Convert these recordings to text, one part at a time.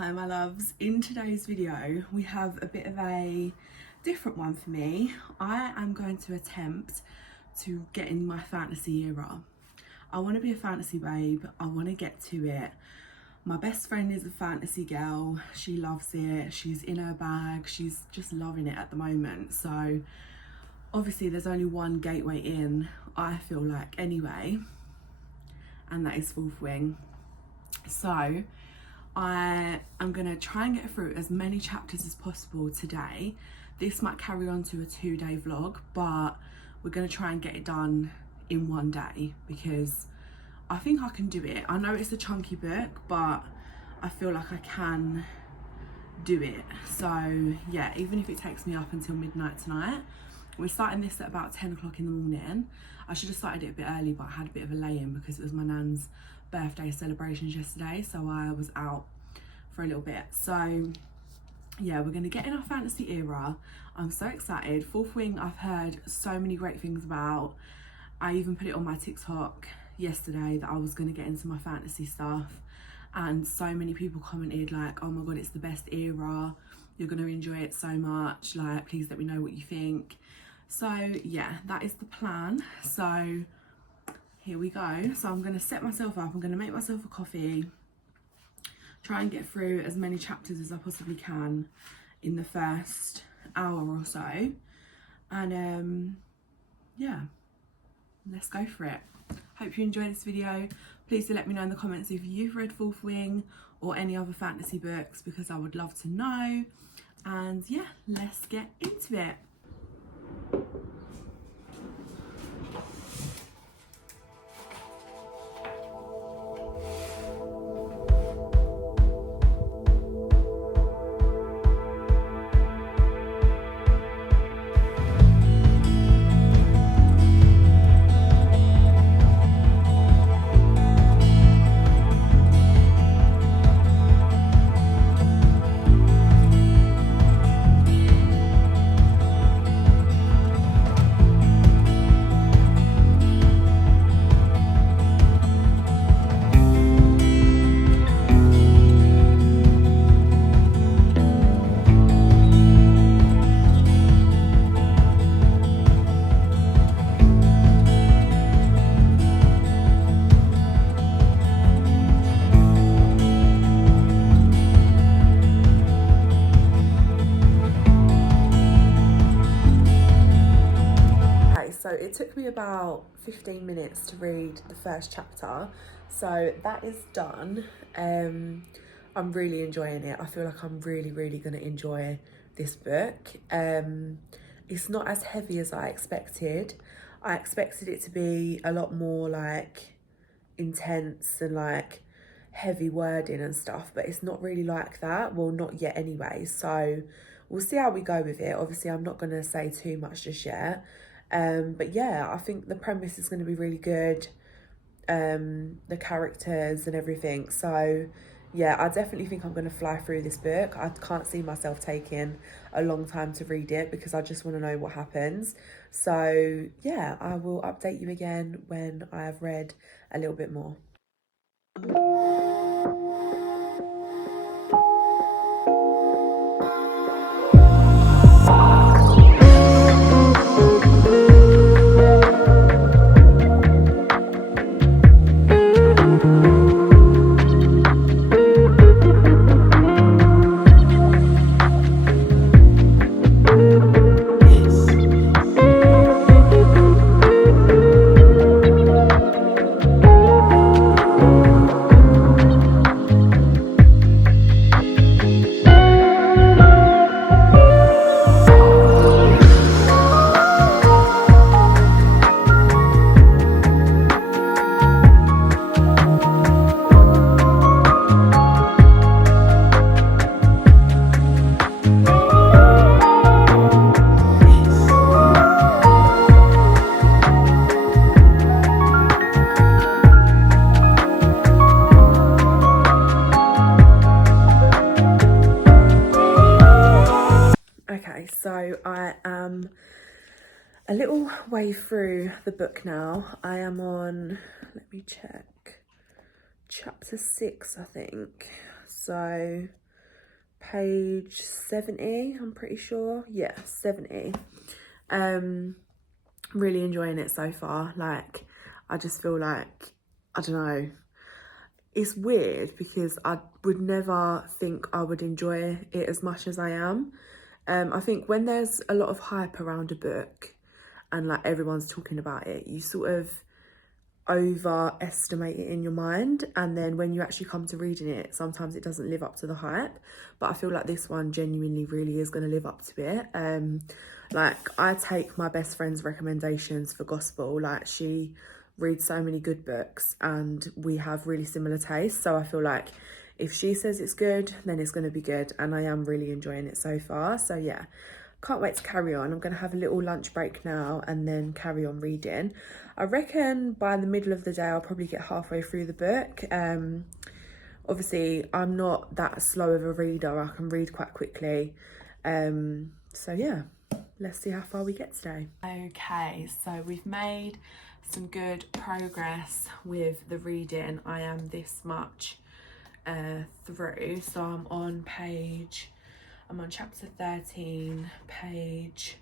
Hi my loves, in today's video we have a bit of a different one for me. I am going to attempt to get in my fantasy era. I want to be a fantasy babe, I want to get to it. My best friend is a fantasy girl, she loves it, she's in her bag, she's just loving it at the moment. So obviously there's only one gateway in, I feel like anyway, and that is Fourth Wing. So I am going to try and get through as many chapters as possible today. This might carry on to a 2-day vlog, but we're going to try and get it done in one day because I think I can do it. I know it's a chunky book, but I feel like I can do it. So yeah, even if it takes me up until midnight tonight. We're starting this at about 10 o'clock in the morning. I should have started it a bit early, but I had a bit of a lay-in because it was my nan's birthday celebrations yesterday, so I was out for a little bit. So yeah, we're going to get in our fantasy era. I'm so excited. Fourth Wing, I've heard so many great things about. I even put it on my TikTok yesterday that I was going to get into my fantasy stuff, and so many people commented like, oh my god, it's the best era, you're going to enjoy it so much, like please let me know what you think. So yeah, that is the plan. So here we go. So I'm going to set myself up, I'm going to make myself a coffee, try and get through as many chapters as I possibly can in the first hour or so, and yeah, let's go for it. Hope you enjoyed this video. Please do let me know in the comments if you've read Fourth Wing or any other fantasy books, because I would love to know. And yeah, let's get into it. So it took me about 15 minutes to read the first chapter, so that is done. I'm really enjoying it. I feel like I'm really going to enjoy this book. It's not as heavy as I expected. I expected it to be a lot more like intense and like heavy wording and stuff, but it's not really like that. Well, not yet anyway, so we'll see how we go with it. Obviously I'm not going to say too much just yet. But yeah, I think the premise is going to be really good, the characters and everything. So yeah, I definitely think I'm going to fly through this book. I can't see myself taking a long time to read it because I just want to know what happens. So yeah, I will update you again when I have read a little bit more. So I am a little way through the book now. I am on, let me check, chapter 6, I think. So page 70, I'm pretty sure. Yeah, 70. Really enjoying it so far. Like, I just feel like, I don't know, it's weird because I would never think I would enjoy it as much as I am. I think when there's a lot of hype around a book and like everyone's talking about it, you sort of overestimate it in your mind, and then when you actually come to reading it, sometimes it doesn't live up to the hype. But I feel like this one genuinely really is going to live up to it. Like, I take my best friend's recommendations for gospel. Like, she reads so many good books and we have really similar tastes, so I feel like if she says it's good, then it's going to be good, and I am really enjoying it so far. So yeah, can't wait to carry on. I'm going to have a little lunch break now and then carry on reading. I reckon by the middle of the day I'll probably get halfway through the book. Obviously I'm not that slow of a reader, I can read quite quickly. So yeah, let's see how far we get today. Okay, so we've made some good progress with the reading. I am this much through, so I'm on chapter 13, page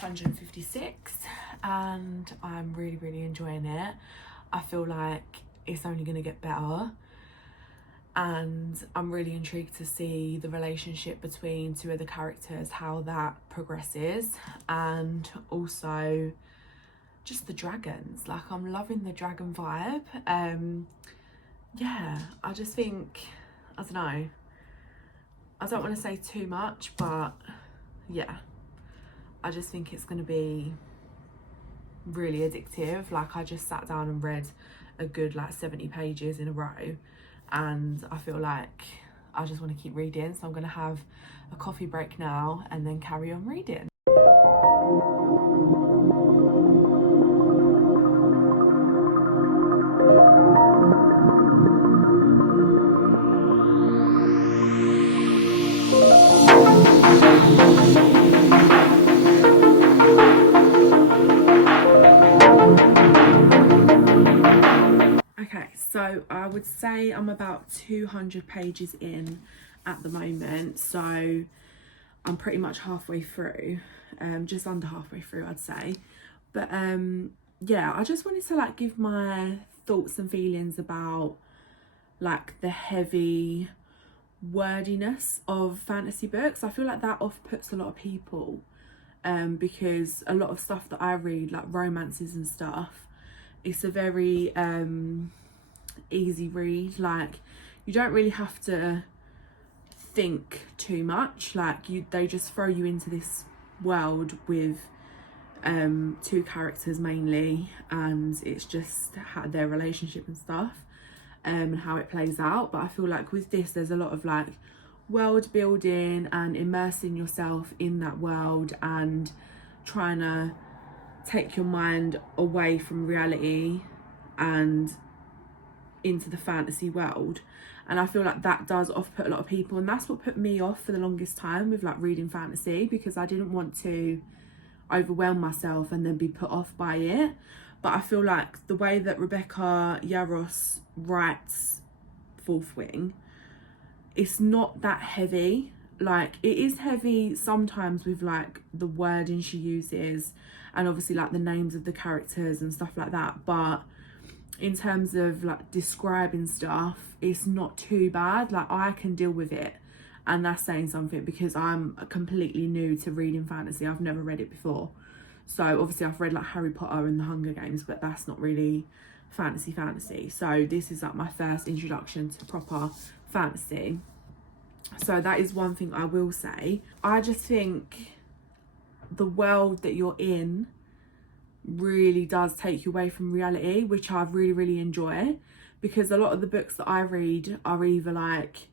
156, and I'm really enjoying it. I feel like it's only going to get better, and I'm really intrigued to see the relationship between two of the characters, how that progresses, and also just the dragons. Like, I'm loving the dragon vibe. Yeah, I just think, I don't know, I don't want to say too much, but yeah, I just think it's going to be really addictive. Like, I just sat down and read a good like 70 pages in a row, and I feel like I just want to keep reading. So I'm going to have a coffee break now and then carry on reading. Okay, so I would say I'm about 200 pages in at the moment, so I'm pretty much halfway through, just under halfway through I'd say. But yeah, I just wanted to like give my thoughts and feelings about like the heavy wordiness of fantasy books. I feel like that off puts a lot of people, because a lot of stuff that I read, like romances and stuff, it's a very easy read. Like, you don't really have to think too much. Like, they just throw you into this world with two characters mainly, and it's just how their relationship and stuff, and how it plays out. But I feel like with this there's a lot of like world building and immersing yourself in that world and trying to take your mind away from reality and into the fantasy world. And I feel like that does off-put a lot of people, and that's what put me off for the longest time with like reading fantasy, because I didn't want to overwhelm myself and then be put off by it. But I feel like the way that Rebecca Yarros writes Fourth Wing, it's not that heavy. Like, it is heavy sometimes with like the wording she uses and obviously like the names of the characters and stuff like that, but in terms of like describing stuff, it's not too bad. Like, I can deal with it, and that's saying something because I'm completely new to reading fantasy. I've never read it before. So obviously I've read like Harry Potter and the Hunger Games, but that's not really fantasy. So this is like my first introduction to proper fantasy. So that is one thing I will say. I just think the world that you're in really does take you away from reality, which I really enjoy, because a lot of the books that I read are either like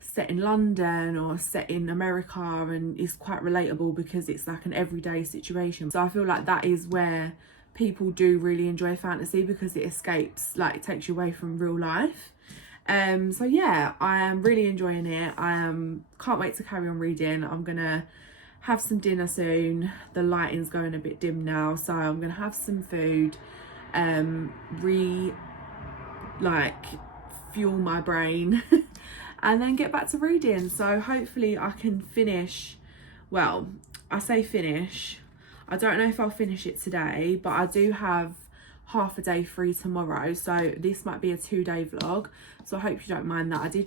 set in London or set in America, and it's quite relatable because it's like an everyday situation. So I feel like that is where people do really enjoy fantasy, because it escapes, like it takes you away from real life. So yeah, I am really enjoying it. Can't wait to carry on reading. I'm gonna have some dinner soon. The lighting's going a bit dim now, so I'm gonna have some food, fuel my brain and then get back to reading. So hopefully I can finish, well, I say finish, I don't know if I'll finish it today, but I do have half a day free tomorrow, so this might be a 2-day vlog, so I hope you don't mind that. I did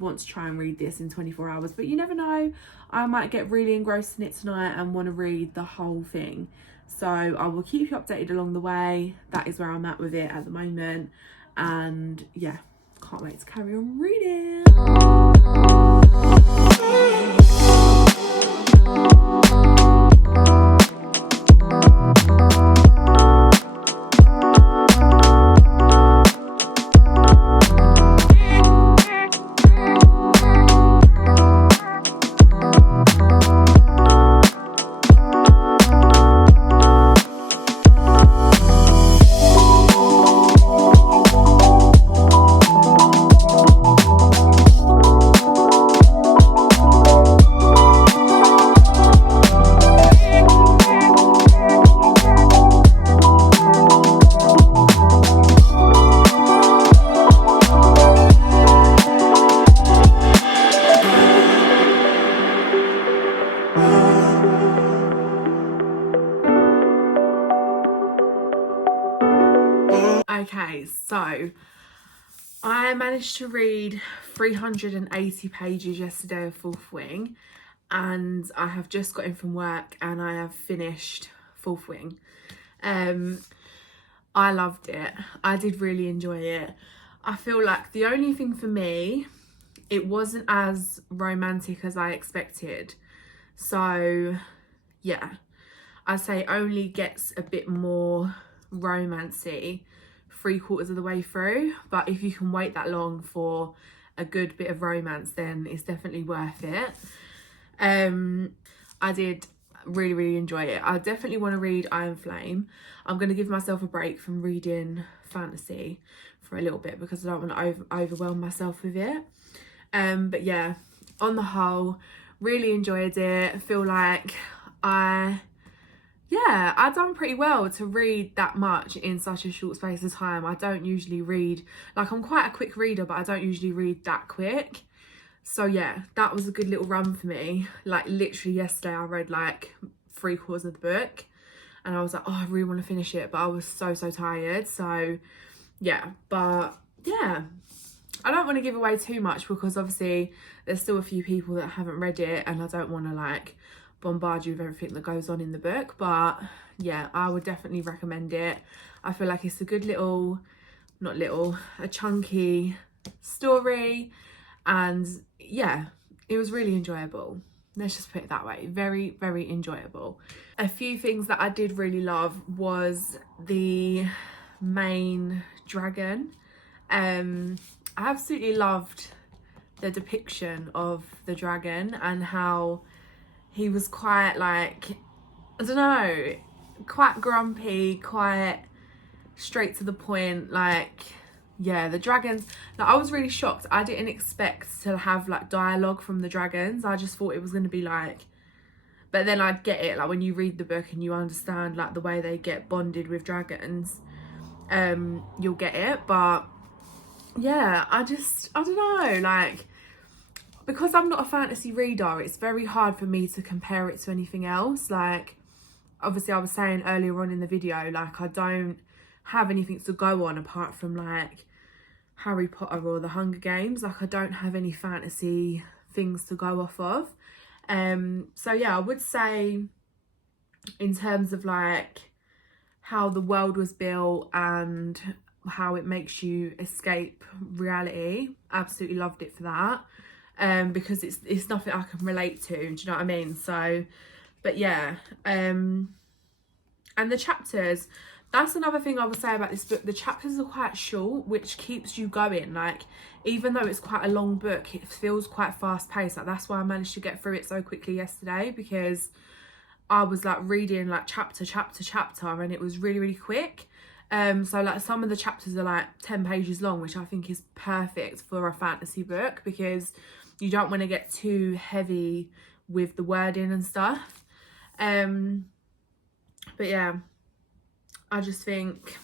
want to try and read this in 24 hours, but you never know, I might get really engrossed in it tonight and want to read the whole thing. So I will keep you updated along the way. That is where I'm at with it at the moment, and yeah, can't wait to carry on reading. Okay, so I managed to read 380 pages yesterday of Fourth Wing, and I have just got in from work and I have finished Fourth Wing. I loved it. I did really enjoy it. I feel like the only thing for me, it wasn't as romantic as I expected. So yeah, I say only gets a bit more romancy 3/4 of the way through, but if you can wait that long for a good bit of romance, then it's definitely worth it. I did really enjoy it. I definitely want to read Iron Flame. I'm going to give myself a break from reading fantasy for a little bit because I don't want to overwhelm myself with it. But yeah, on the whole, really enjoyed it. I feel like I've done pretty well to read that much in such a short space of time. I don't usually read, like, I'm quite a quick reader, but I don't usually read that quick. So yeah, that was a good little run for me. Like, literally yesterday I read like 3/4 of the book and I was like, oh, I really want to finish it, but I was so tired. So yeah, but yeah, I don't want to give away too much because obviously there's still a few people that haven't read it and I don't want to like bombard you with everything that goes on in the book. But yeah, I would definitely recommend it. I feel like it's a good little, a chunky story, and yeah, it was really enjoyable. Let's just put it that way. Very enjoyable. A few things that I did really love was the main dragon. I absolutely loved the depiction of the dragon and how he was quite like, I don't know, quite grumpy, quite straight to the point. Like, yeah, the dragons, like, I was really shocked. I didn't expect to have like dialogue from the dragons. I just thought it was going to be like, but then I'd get it, like when you read the book and you understand like the way they get bonded with dragons, you'll get it. But yeah, I don't know, like, because I'm not a fantasy reader, it's very hard for me to compare it to anything else. Like, obviously I was saying earlier on in the video, like, I don't have anything to go on apart from like Harry Potter or the Hunger Games. Like, I don't have any fantasy things to go off of. So yeah, I would say in terms of like how the world was built and how it makes you escape reality, absolutely loved it for that. Because it's nothing I can relate to, do you know what I mean? So, but yeah, and the chapters, that's another thing I would say about this book. The chapters are quite short, which keeps you going. Like, even though it's quite a long book, it feels quite fast paced. Like, that's why I managed to get through it so quickly yesterday, because I was like reading like chapter and it was really quick. So like some of the chapters are like 10 pages long, which I think is perfect for a fantasy book because you don't want to get too heavy with the wording and stuff. But yeah, I just think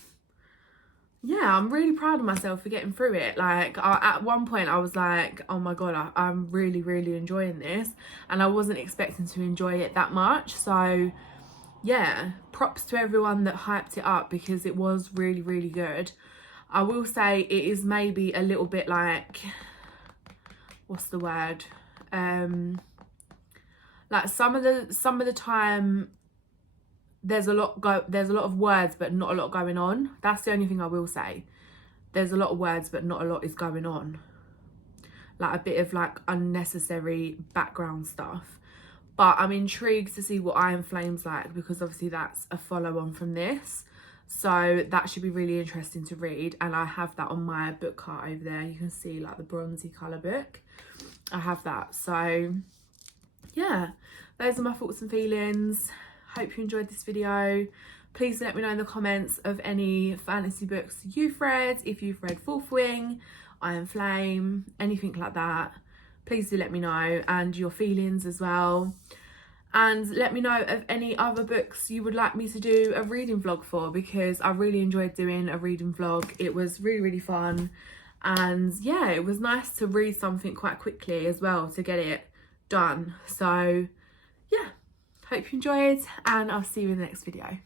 yeah, I'm really proud of myself for getting through it. Like, at one point I was like, oh my god, I'm really, really enjoying this, and I wasn't expecting to enjoy it that much. So yeah, props to everyone that hyped it up, because it was really, really good. I will say it is maybe a little bit like, what's the word, like some of the time there's a lot of words but not a lot going on. That's the only thing I will say. There's a lot of words but not a lot is going on, like a bit of like unnecessary background stuff. But I'm intrigued to see what Iron Flame's like, because obviously that's a follow on from this, so that should be really interesting to read. And I have that on my book cart over there. You can see like the bronzy colour book, I have that. So yeah, those are my thoughts and feelings. Hope you enjoyed this video. Please let me know in the comments of any fantasy books you've read, if you've read Fourth Wing, Iron Flame, anything like that. Please do let me know, and your feelings as well. And let me know of any other books you would like me to do a reading vlog for, because I really enjoyed doing a reading vlog. It was really, really fun. And yeah, it was nice to read something quite quickly as well to get it done. So yeah, hope you enjoyed, and I'll see you in the next video.